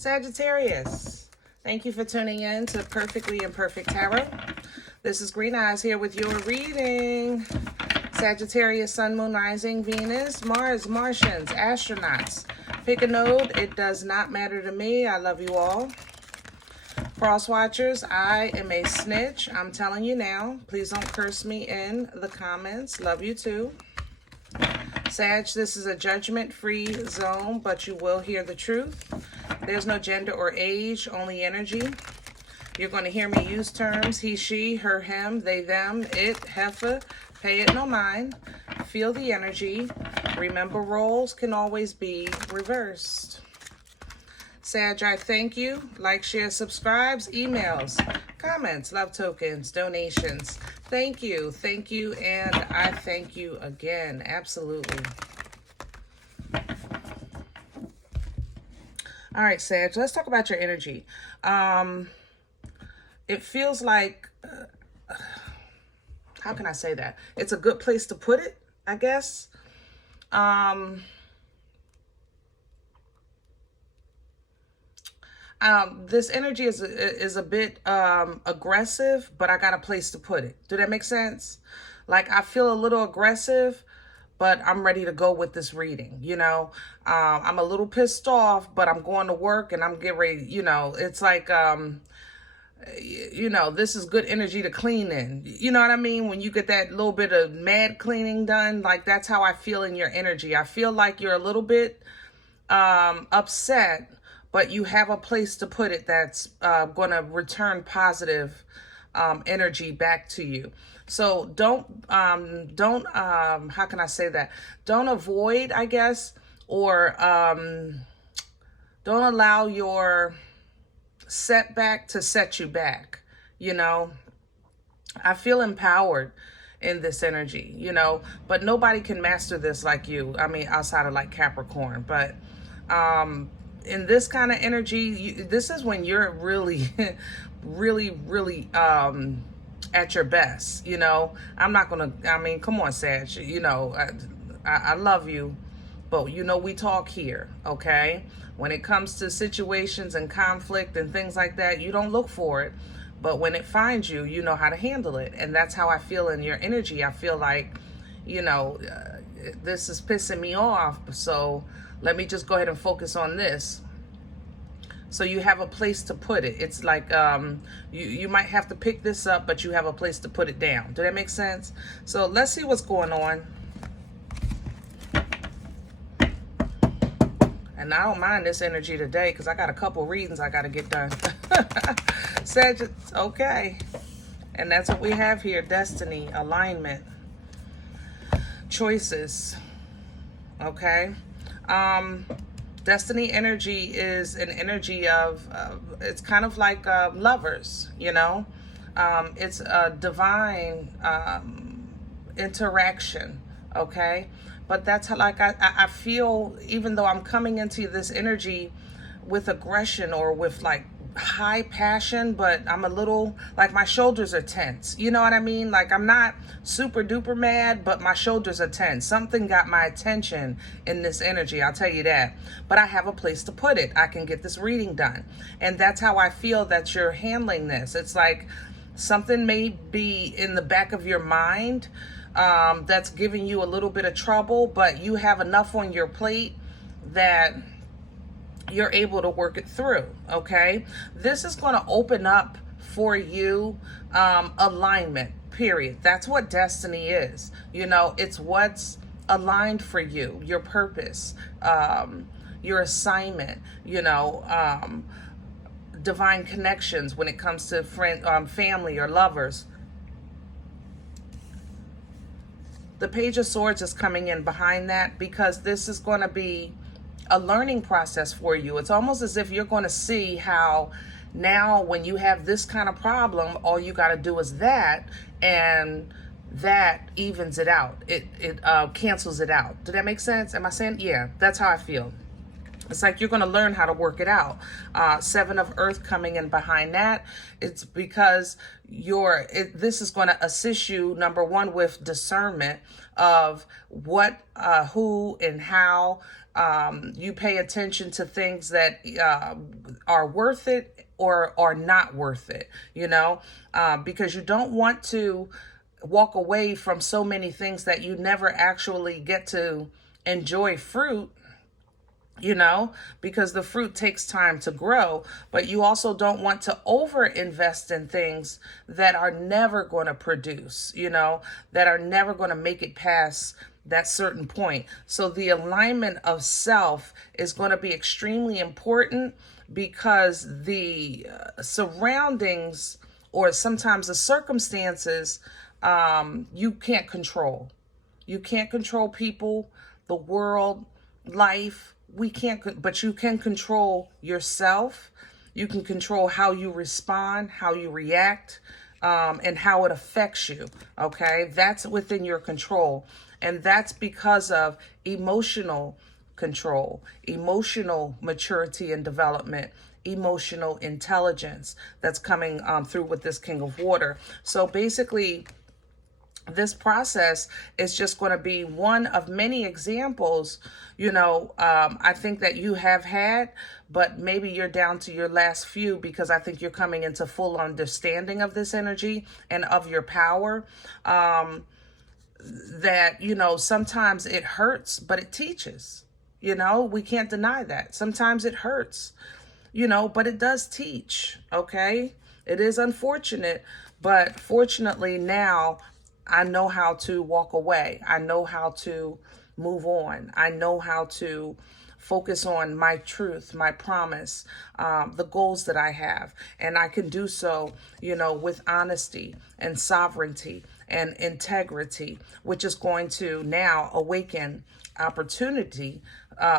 Sagittarius, thank you for tuning in to Perfectly Imperfect Tarot. This is Green Eyes here with your reading. Sagittarius, Sun, Moon, Rising, Venus, Mars, Martians, astronauts. Pick a node. It does not matter to me. I love you all. Cross watchers, I am a snitch. I'm telling you now. Please don't curse me in the comments. Love you too. Sag, this is a judgment-free zone, but you will hear the truth. There's no gender or age, only energy. You're going to hear me use terms he, she, her, him, they, them, it, heifer. Pay it no mind. Feel the energy. Remember, roles can always be reversed. Sag, I thank you. Like, share, subscribes, emails, comments, love tokens, donations. Thank you, and I thank you again. Absolutely. All right, Sag, let's talk about your energy. It feels like, how can I say that? It's a good place to put it, I guess. This energy is a bit aggressive, but I got a place to put it. Do that make sense? Like, I feel a little aggressive, but I'm ready to go with this reading, you know? I'm a little pissed off, but I'm going to work and I'm getting ready, you know? It's like, you know, this is good energy to clean in. You know what I mean? When you get that little bit of mad cleaning done, like, that's how I feel in your energy. I feel like you're a little bit upset, but you have a place to put it that's going to return positive energy back to you. So don't how can I say that? Don't avoid, I guess, or don't allow your setback to set you back. You know, I feel empowered in this energy, you know, but nobody can master this like you. I mean, outside of like Capricorn, but in this kind of energy, this is when you're really, really at your best, you know. I'm not gonna, I mean, come on, Sag, you know, I love you, but you know, we talk here, okay? When it comes to situations and conflict and things like that, you don't look for it, but when it finds you, you know how to handle it. And that's how I feel in your energy. I feel like, you know, this is pissing me off, so let me just go ahead and focus on this. So you have a place to put it. It's like you might have to pick this up, but you have a place to put it down. Does that make sense? So let's see what's going on. And I don't mind this energy today because I got a couple readings I got to get done. Okay. And that's what we have here. Destiny, alignment, choices. Okay. Destiny energy is an energy of, it's kind of like lovers, you know. It's a divine interaction, okay? But that's how, like, I feel, even though I'm coming into this energy with aggression or with like high passion, but I'm a little, like, my shoulders are tense. You know what I mean? Like, I'm not super duper mad, but my shoulders are tense. Something got my attention in this energy, I'll tell you that. But I have a place to put it. I can get this reading done. And that's how I feel that you're handling this. It's like something may be in the back of your mind that's giving you a little bit of trouble, but you have enough on your plate that you're able to work it through, okay? This is going to open up for you alignment, period. That's what destiny is. You know, it's what's aligned for you, your purpose, your assignment, you know, divine connections when it comes to family or lovers. The Page of Swords is coming in behind that because this is going to be a learning process for you. It's almost as if you're going to see how now when you have this kind of problem, all you got to do is that, and that evens it out. It cancels it out. Did that make sense? Am I saying? Yeah, that's how I feel. It's like you're going to learn how to work it out. Seven of Earth coming in behind that. It's because this is going to assist you, number one, with discernment of what, who, and how. You pay attention to things that are worth it or are not worth it, because you don't want to walk away from so many things that you never actually get to enjoy fruit, because the fruit takes time to grow. But you also don't want to over invest in things that are never going to produce, that are never going to make it past that certain point. So the alignment of self is going to be extremely important, because the surroundings, or sometimes the circumstances, you can't control. You can't control people, the world, life. But you can control yourself. You can control how you respond, how you react, and how it affects you. Okay, that's within your control. And that's because of emotional control, emotional maturity and development, emotional intelligence that's coming through with this King of Water. So basically, this process is just going to be one of many examples, I think that you have had, but maybe you're down to your last few, because I think you're coming into full understanding of this energy and of your power. That, sometimes it hurts, but it teaches. We can't deny that. Sometimes it hurts, but it does teach. Okay. It is unfortunate, but fortunately now I know how to walk away. I know how to move on. I know how to focus on my truth, my promise, the goals that I have. And I can do so, with honesty and sovereignty and integrity, which is going to now awaken opportunity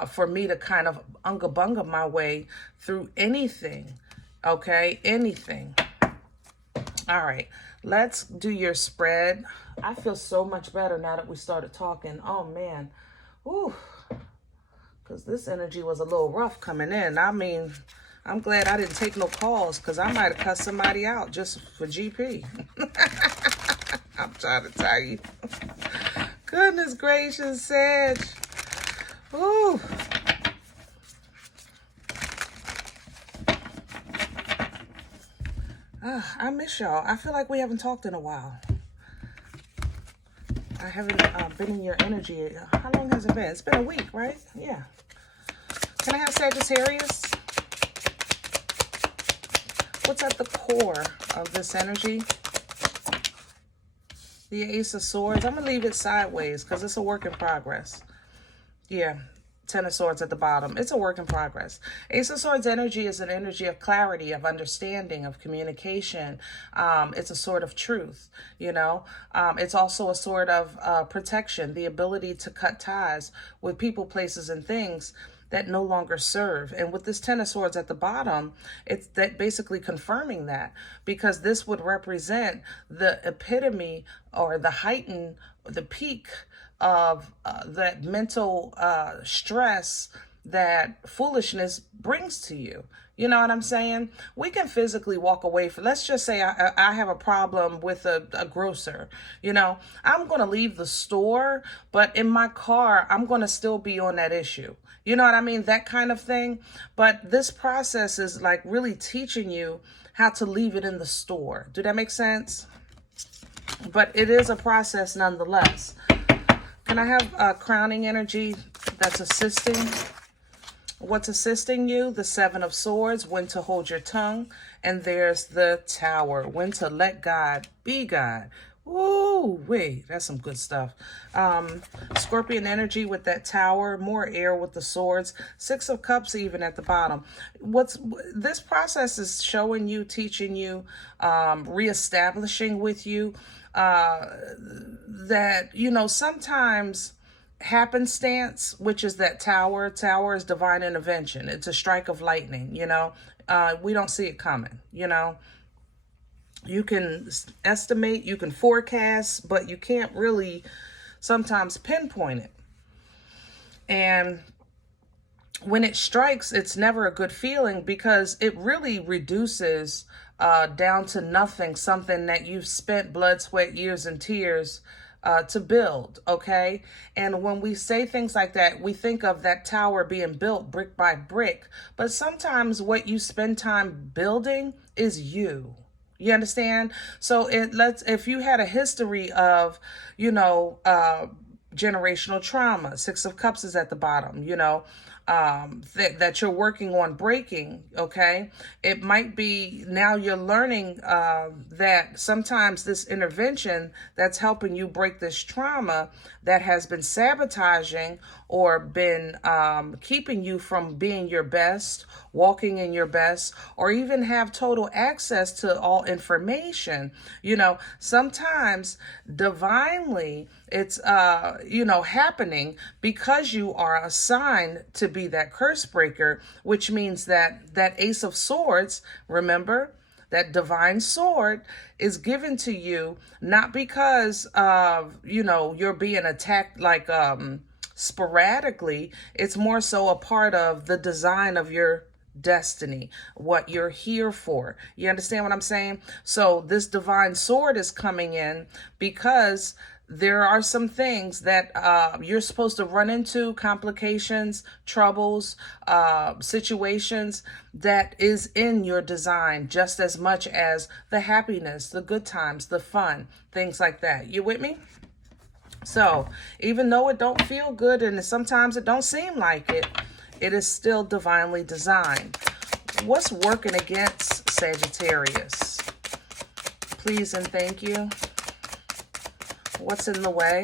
for me to kind of unga bunga my way through anything. Okay, anything. All right, let's do your spread. I feel so much better now that we started talking. Oh man, ooh, because this energy was a little rough coming in. I mean, I'm glad I didn't take no calls, because I might have cut somebody out just for GP. I'm trying to tell you. Goodness gracious, Sag. Ooh. I miss y'all. I feel like we haven't talked in a while. I haven't been in your energy. How long has it been? It's been a week, right? Yeah. Can I have Sagittarius? What's at the core of this energy? The Ace of Swords. I'm going to leave it sideways because it's a work in progress. Yeah. Ten of Swords at the bottom. It's a work in progress. Ace of Swords energy is an energy of clarity, of understanding, of communication. It's a sort of truth, It's also a sort of protection, the ability to cut ties with people, places, and things that no longer serve. And with this Ten of Swords at the bottom, it's that basically confirming that, because this would represent the epitome or the peak of that mental stress that foolishness brings to you. You know what I'm saying? We can physically walk away from, let's just say I have a problem with a grocer. I'm going to leave the store, but in my car, I'm going to still be on that issue. You know what I mean? That kind of thing. But this process is like really teaching you how to leave it in the store. Do that make sense? But it is a process nonetheless. Can I have crowning energy that's assisting? What's assisting you? The Seven of Swords, when to hold your tongue. And there's the Tower, when to let God be God. Ooh, wait, that's some good stuff. Scorpion energy with that Tower, more air with the swords. Six of Cups even at the bottom. This process is showing you, teaching you, reestablishing with you that, sometimes happenstance, which is that Tower is divine intervention. It's a strike of lightning, we don't see it coming, You can estimate, you can forecast, but you can't really sometimes pinpoint it. And when it strikes, it's never a good feeling because it really reduces down to nothing something that you've spent blood, sweat, years, and tears to build, okay? And when we say things like that, we think of that tower being built brick by brick, but sometimes what you spend time building is you. You understand? So if you had a history of, generational trauma, Six of Cups is at the bottom, that you're working on breaking, okay? It might be now you're learning that sometimes this intervention that's helping you break this trauma that has been sabotaging or been keeping you from being your best, walking in your best, or even have total access to all information. Sometimes divinely it's happening because you are assigned to be that curse breaker, which means that Ace of Swords, remember, that divine sword is given to you not because of you're being attacked like sporadically. It's more so a part of the design of your destiny, what you're here for. You understand what I'm saying? So this divine sword is coming in because there are some things that you're supposed to run into, complications, troubles, situations that is in your design just as much as the happiness, the good times, the fun, things like that. You with me? So even though it don't feel good and sometimes it don't seem like it, it is still divinely designed. What's working against Sagittarius? Please and thank you. What's in the way?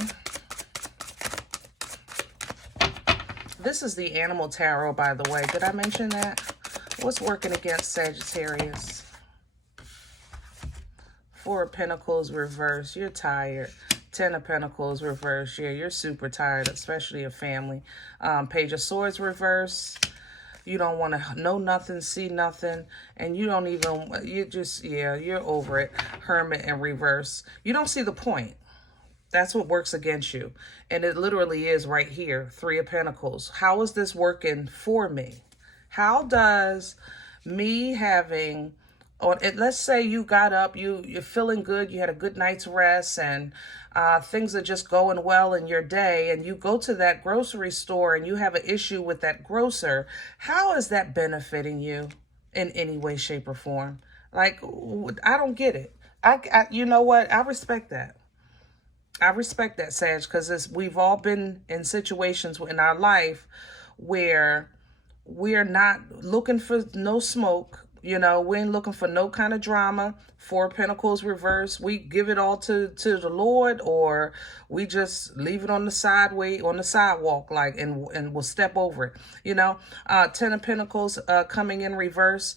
This is the Animal Tarot, by the way. Did I mention that? What's working against Sagittarius? Four of Pentacles reverse. You're tired. Ten of Pentacles reverse. Yeah, you're super tired, especially a family. Page of Swords reverse. You don't want to know nothing, see nothing, and you don't even, you're over it. Hermit in reverse. You don't see the point. That's what works against you. And it literally is right here. Three of Pentacles. How is this working for me? How does me having, or let's say you got up, you're feeling good, you had a good night's rest, and things are just going well in your day, and you go to that grocery store and you have an issue with that grocer. How is that benefiting you in any way, shape, or form? Like, I don't get it. You know what? I respect that. I respect that, Sag, because we've all been in situations in our life where we're not looking for no smoke. We ain't looking for no kind of drama. Four of Pentacles reverse. We give it all to the Lord, or we just leave it on the sidewalk, and we'll step over it. Ten of Pentacles coming in reverse.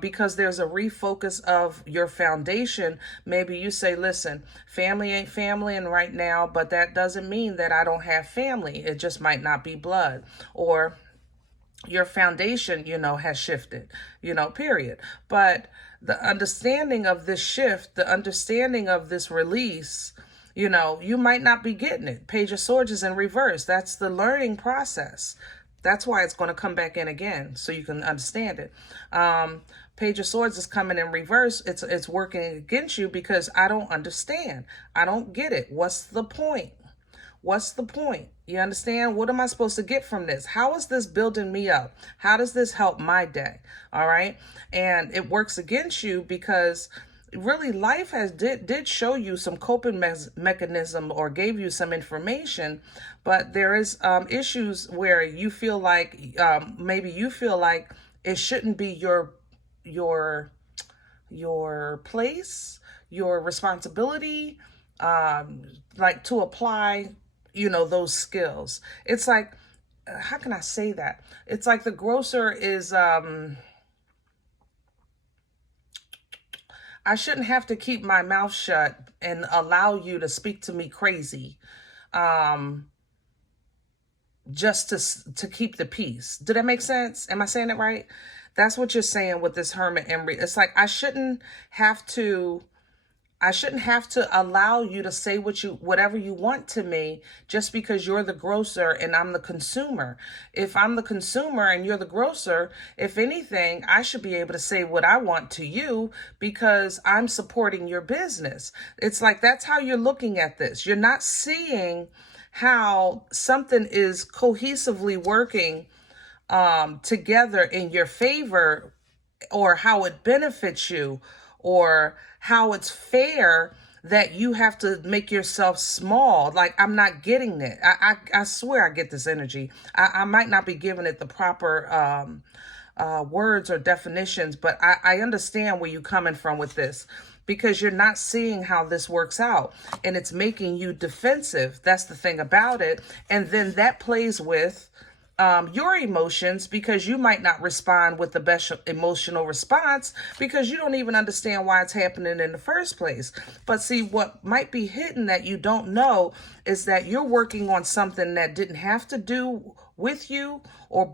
Because there's a refocus of your foundation. Maybe you say, listen, family ain't family and right now, but that doesn't mean that I don't have family. It just might not be blood. Or your foundation, has shifted, period. But the understanding of this shift, the understanding of this release, you might not be getting it. Page of Swords is in reverse. That's the learning process. That's why it's going to come back in again, so you can understand it. Page of Swords is coming in reverse. It's working against you because I don't understand. I don't get it. What's the point? What's the point? You understand? What am I supposed to get from this? How is this building me up? How does this help my day? All right. And it works against you because really life did show you some coping mechanism or gave you some information, but there is issues where you feel like maybe you feel like it shouldn't be your place, your responsibility, like to apply those skills. It's like, how can I say that? It's like the grocer is I shouldn't have to keep my mouth shut and allow you to speak to me crazy just to keep the peace. Did that make sense? Am I saying it right? That's what you're saying with this Hermit. It's like I shouldn't have to I shouldn't have to allow you to say whatever you want to me just because you're the grocer and I'm the consumer. If I'm the consumer and you're the grocer, if anything, I should be able to say what I want to you because I'm supporting your business. It's like that's how you're looking at this. You're not seeing how something is cohesively working together in your favor, or how it benefits you, or how it's fair that you have to make yourself small. Like, I'm not getting it. I swear I get this energy. I might not be giving it the proper words or definitions, but I understand where you're coming from with this, because you're not seeing how this works out, and it's making you defensive. That's the thing about it. And then that plays with your emotions, because you might not respond with the best emotional response because you don't even understand why it's happening in the first place. But see, what might be hidden that you don't know is that you're working on something that didn't have to do with you,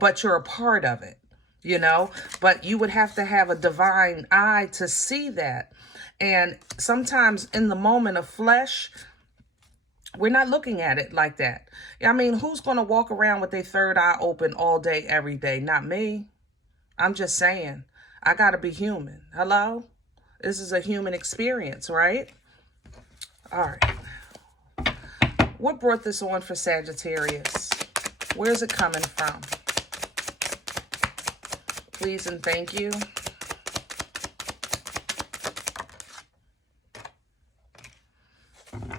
but you're a part of it, but you would have to have a divine eye to see that. And sometimes in the moment of flesh, we're not looking at it like that. I mean, who's going to walk around with their third eye open all day, every day? Not me. I'm just saying, I got to be human. Hello? This is a human experience, right? All right. What brought this on for Sagittarius? Where's it coming from? Please and thank you.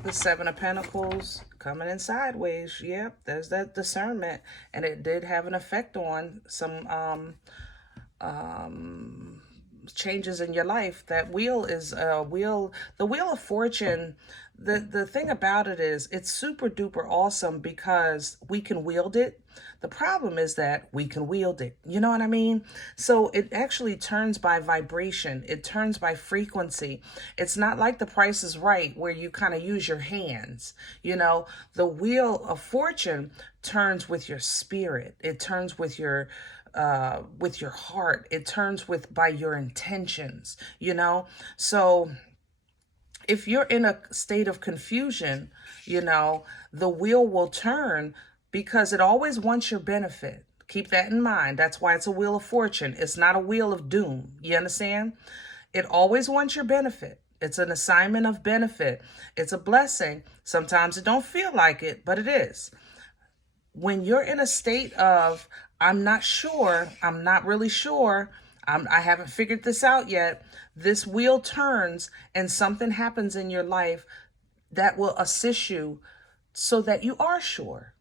The Seven of Pentacles coming in sideways. Yep, there's that discernment, and it did have an effect on some changes in your life. That wheel is the Wheel of Fortune. The thing about it is it's super duper awesome because we can wield it. The problem is that we can wield it. You know what I mean? So it actually turns by vibration. It turns by frequency. It's not like The Price is Right where you kind of use your hands. The Wheel of Fortune turns with your spirit. It turns with your heart. It turns by your intentions, So if you're in a state of confusion, the wheel will turn because it always wants your benefit. Keep that in mind. That's why it's a Wheel of Fortune. It's not a wheel of doom. You understand? It always wants your benefit. It's an assignment of benefit. It's a blessing. Sometimes it don't feel like it, but it is. When you're in a state of, I'm not sure, I'm not really sure, I haven't figured this out yet, this wheel turns and something happens in your life that will assist you so that you are sure,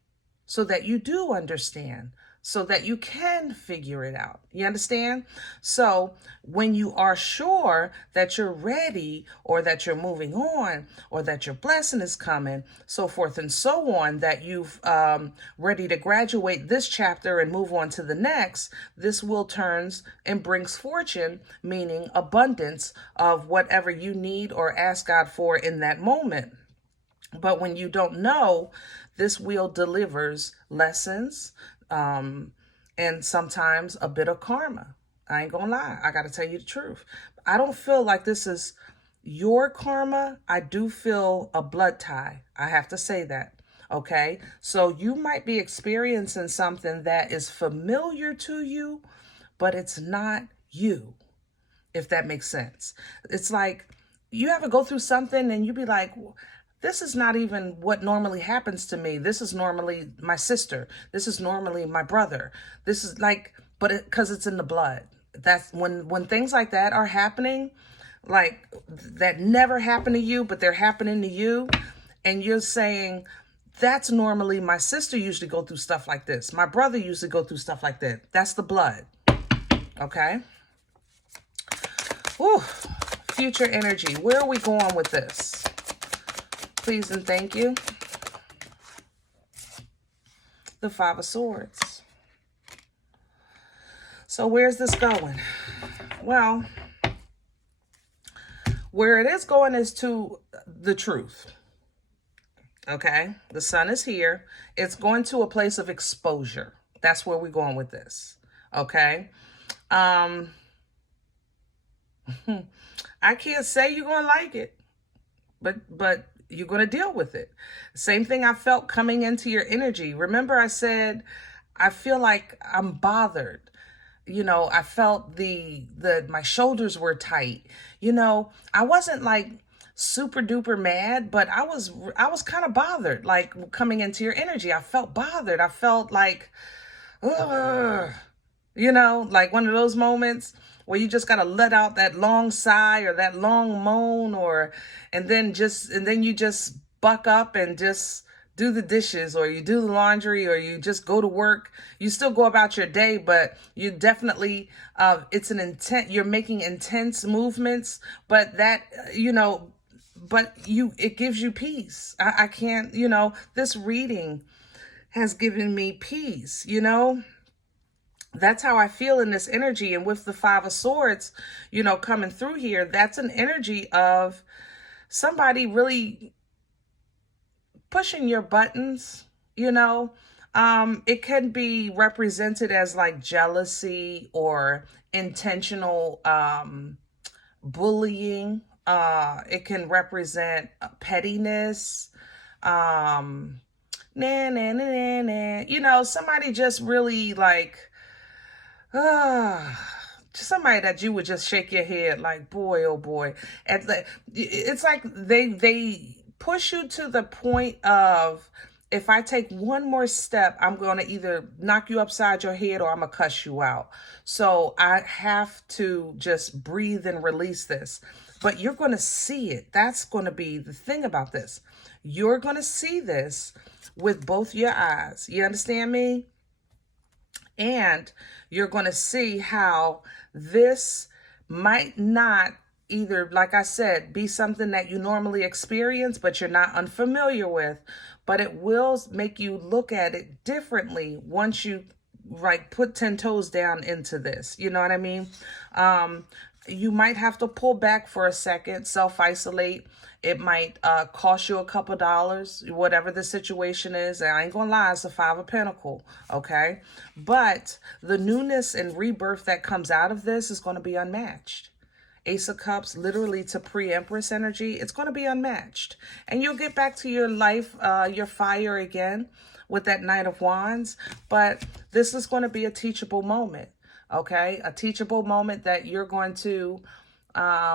so that you do understand, so that you can figure it out. You understand? So when you are sure that you're ready, or that you're moving on, or that your blessing is coming, so forth and so on, that you've ready to graduate this chapter and move on to the next, this wheel turns and brings fortune, meaning abundance of whatever you need or ask God for in that moment. But when you don't know, this wheel delivers lessons, and sometimes a bit of karma. I ain't gonna lie. I gotta tell you the truth. I don't feel like this is your karma. I do feel a blood tie. I have to say that. Okay. So you might be experiencing something that is familiar to you, but it's not you, if that makes sense. It's like you ever go through something and you be like, this is not even what normally happens to me. This is normally my sister. This is normally my brother. This is like, but because it's in the blood. That's when things like that are happening, like that never happened to you, but they're happening to you. And you're saying, that's normally my sister usually go through stuff like this. My brother usually go through stuff like that. That's the blood. Okay. Whew. Future energy. Where are we going with this? Please and thank you. The Five of Swords. So where's this going? Well, where it is going is to the truth. Okay? The sun is here. It's going to a place of exposure. That's where we're going with this. Okay? I can't say you're going to like it. but you're going to deal with it. Same thing I felt coming into your energy. Remember I said, I feel like I'm bothered. You know, I felt my shoulders were tight. You know, I wasn't like super duper mad, but I was kind of bothered. Like coming into your energy, I felt bothered. I felt like, ugh, you know, like one of those moments where you just got to let out that long sigh or that long moan, and then you just buck up and just do the dishes, or you do the laundry, or you just go to work. You still go about your day, but you definitely, it's an intent, you're making intense movements, but that, you know, it gives you peace. I can't, you know, this reading has given me peace, you know. That's how I feel in this energy. And with the Five of Swords, you know, coming through here, that's an energy of somebody really pushing your buttons, you know. It can be represented as like jealousy or intentional bullying. It can represent pettiness. Nah, nah, nah, nah, nah. You know, somebody just really like, somebody that you would just shake your head like, boy, oh boy. It's like they push you to the point of, if I take one more step, I'm going to either knock you upside your head or I'm going to cuss you out. So I have to just breathe and release this. But you're going to see it. That's going to be the thing about this. You're going to see this with both your eyes. You understand me? And you're going to see how this might not either, like I said, be something that you normally experience, but you're not unfamiliar with, but it will make you look at it differently once you like put 10 toes down into this. You know what I mean? You might have to pull back for a second, self-isolate. It might cost you a couple dollars, whatever the situation is. And I ain't gonna lie, it's a Five of Pentacles, okay? But the newness and rebirth that comes out of this is going to be unmatched. Ace of Cups, literally to pre-Empress energy, it's going to be unmatched. And you'll get back to your life, your fire again with that Knight of Wands. But this is going to be a teachable moment, okay? A teachable moment that you're going to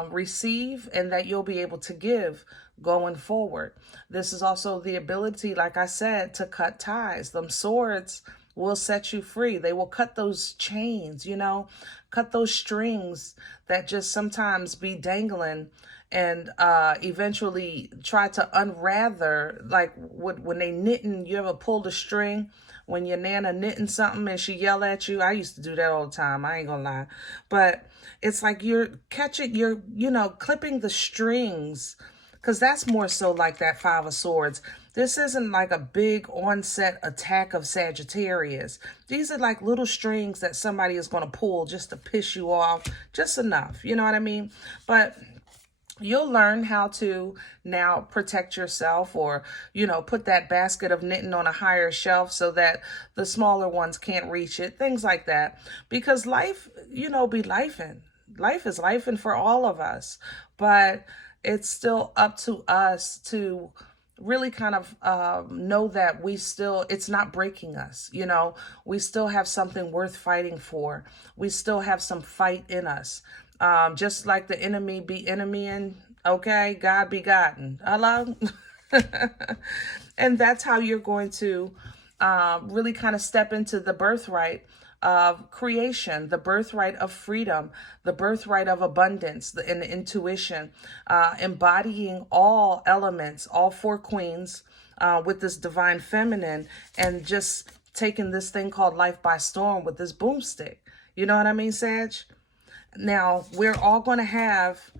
receive and that you'll be able to give going forward. This is also the ability, like I said, to cut ties. Them swords will set you free. They will cut those chains, you know, cut those strings that just sometimes be dangling and eventually try to unrather. Like when they knitting, you ever pulled a string when your nana knitting something and she yell at you? I used to do that all the time. I ain't gonna lie. But it's like you're catching, you know, clipping the strings, because that's more so like that Five of Swords. This isn't like a big onset attack of Sagittarius. These are like little strings that somebody is going to pull just to piss you off, just enough. You know what I mean? But you'll learn how to now protect yourself, or, you know, put that basket of knitting on a higher shelf so that the smaller ones can't reach it. Things like that. Because life, you know, be lifing. Life is lifing for all of us. But it's still up to us to really kind of know that we still, it's not breaking us. You know, we still have something worth fighting for. We still have some fight in us. Just like the enemy be enemying, okay, God be gotten. Hello? And that's how you're going to really kind of step into the birthright of creation, the birthright of freedom, the birthright of abundance, and the intuition, embodying all elements, all four queens with this divine feminine, and just taking this thing called life by storm with this boomstick. You know what I mean, Sag? Now, we're all going to have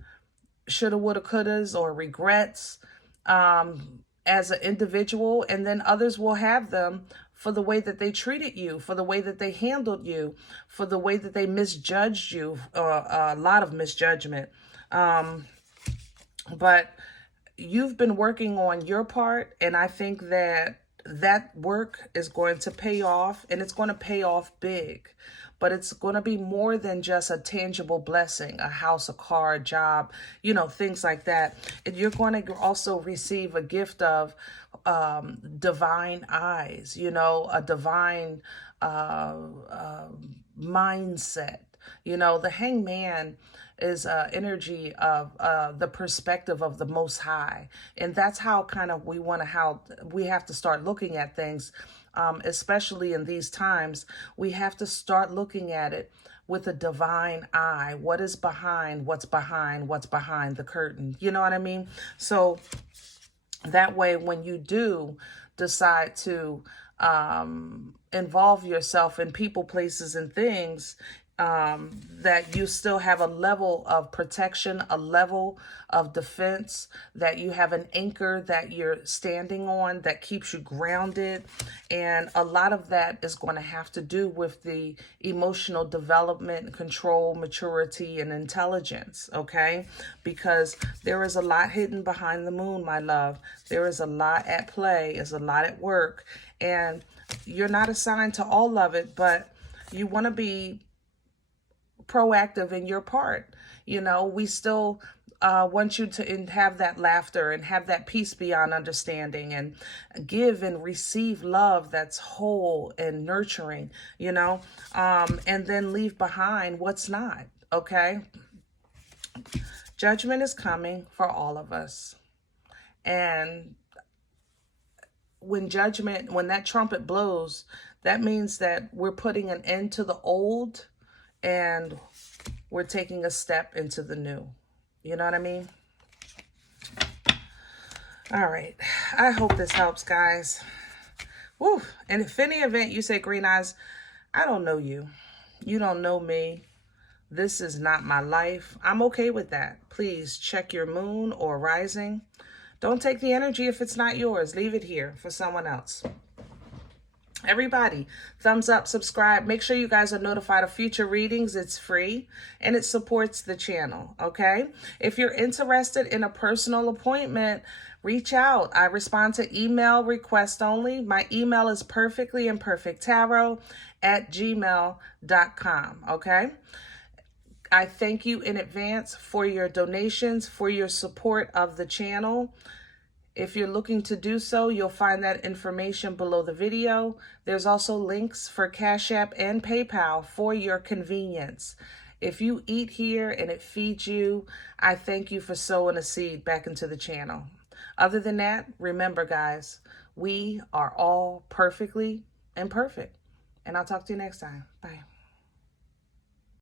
shoulda, woulda, couldas, or regrets as an individual, and then others will have them for the way that they treated you, for the way that they handled you, for the way that they misjudged you, a lot of misjudgment. But you've been working on your part, and I think that that work is going to pay off, and it's going to pay off big. but it's going to be more than just a tangible blessing, a house, a car, a job, you know, things like that. And you're going to also receive a gift of divine eyes, you know, a divine mindset. You know, the hangman is energy of the perspective of the Most High. And that's how kind of how we have to start looking at things, especially in these times. We have to start looking at it with a divine eye. What is behind, what's behind the curtain? You know what I mean? So that way, when you do decide to involve yourself in people, places, and things, that you still have a level of protection, a level of defense, that you have an anchor that you're standing on that keeps you grounded. And a lot of that is going to have to do with the emotional development, control, maturity, and intelligence, okay? Because there is a lot hidden behind the moon, my love. There is a lot at play, there's a lot at work, and you're not assigned to all of it, but you want to be proactive in your part. You know, we still want you to have that laughter and have that peace beyond understanding, and give and receive love that's whole and nurturing, you know, and then leave behind what's not, okay? Judgment is coming for all of us. And when that trumpet blows, that means that we're putting an end to the old and we're taking a step into the new. You know what I mean? All right. I hope this helps, guys. Woo. And if any event you say, Green Eyes, I don't know you. You don't know me. This is not my life. I'm okay with that. Please check your moon or rising. Don't take the energy if it's not yours. Leave it here for someone else. Everybody, thumbs up, subscribe. Make sure you guys are notified of future readings. It's free and it supports the channel, okay? If you're interested in a personal appointment, reach out. I respond to email request only. My email is perfectlyimperfecttarot@gmail.com, okay? I thank you in advance for your donations, for your support of the channel. If you're looking to do so, you'll find that information below the video. There's also links for CashApp and PayPal for your convenience. If you eat here and it feeds you, I thank you for sowing a seed back into the channel. Other than that, remember, guys, we are all perfectly imperfect. And I'll talk to you next time. Bye.